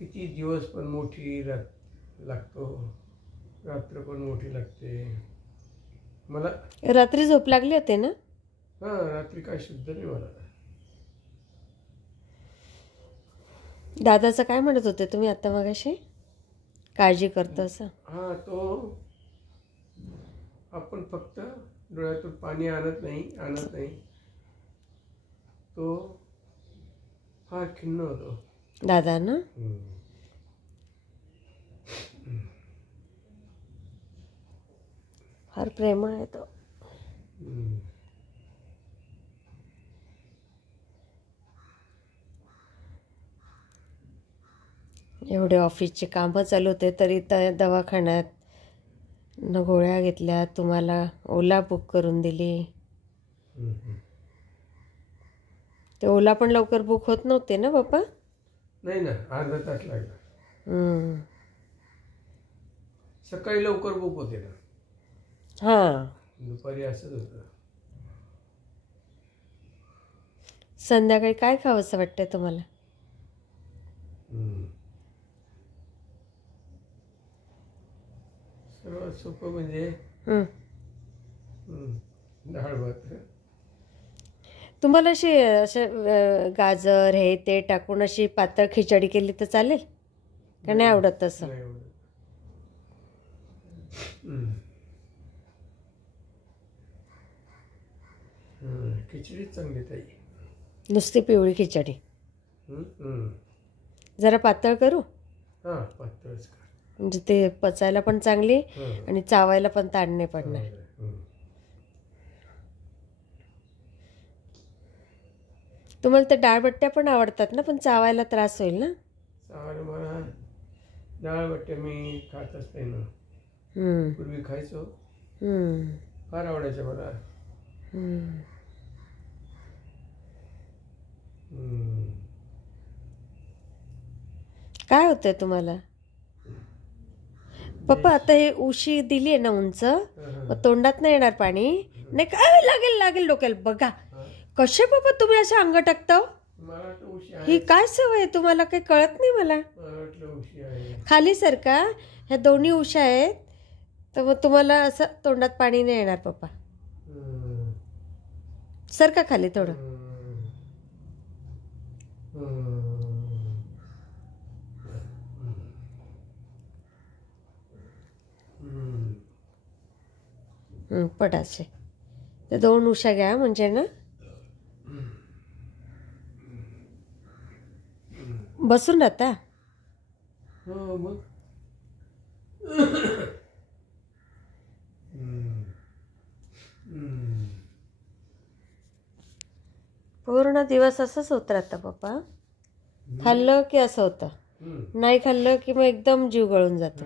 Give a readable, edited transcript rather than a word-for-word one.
किती दिवस पण मोठी लागतो, रात्र पण मोठी लागते मला. रात्री झोप लागली होते ना? हां, रात्री काय शुद्ध नाही मला. दादाचं काय म्हणत होते तुम्ही आता मगाशी? काळजी करतो असं? हां, तो आपण फक्त डोळ्यातून पाणी आणत नाही, तो फार खिन्न होतो दादा ना. फार प्रेमळ आहे तो. एवढे ऑफिसचे कामं चालू होते तरी त्या दवाखान्यात न गोळ्या घेतल्या, तुम्हाला ओला बुक करून दिली. ते ओला पण लवकर बुक होत नव्हते ना बाप्पा? नाही ना, अर्धा तास लागला. सकाळी लवकर बुक होते ना. हां, दुपारी असंच होतं. संध्याकाळी काय खावंसं वाटतंय तुम्हाला? सर्वात सोपं म्हणजे डाळ भात. तुम्हाला अशी असं गाजर हे ते टाकून अशी पातळ खिचडी केली तर चालेल का? नाही आवडत तसं? नाही आवडत. खिचडीच चांगली ताई. नुसती पिवळी खिचडी. जरा पातळ करू? हां, पातळच कर. म्हणजे ते पचायला पण चांगली आणि चावायला पण ताण नाही पडणार. तुम्हाला त्या डाळबट्ट्या पण आवडतात ना, पण चावायला त्रास होईल ना? चावायला मला डाळबट्ट्या मी खात असते ना, पूर्वी खायचो, फार आवडायचं मला. काय होतंय तुम्हाला पप्पा? आता हे उशी दिली आहे ना उंच, मग तोंडात नाही येणार पाणी? नाही काय लागेल डोक्याला. बघा कसे पप्पा तुम्ही असं अंग टाकता? ही काय सवय आहे तुम्हाला? काही कळत नाही मला. खाली सरका, ह्या दोन्ही उशा आहेत, तर मग तुम्हाला असं तोंडात पाणी नाही येणार पप्पा. सरका खाली थोडं. पडासे ते दोन उशा घ्या म्हणजे ना. बसून राहता? हो मग. पूर्ण दिवस असंच होत राहतं पप्पा. खाल्लं की असं होतं, नाही खाल्लं की मग एकदम जीव गळून जातो.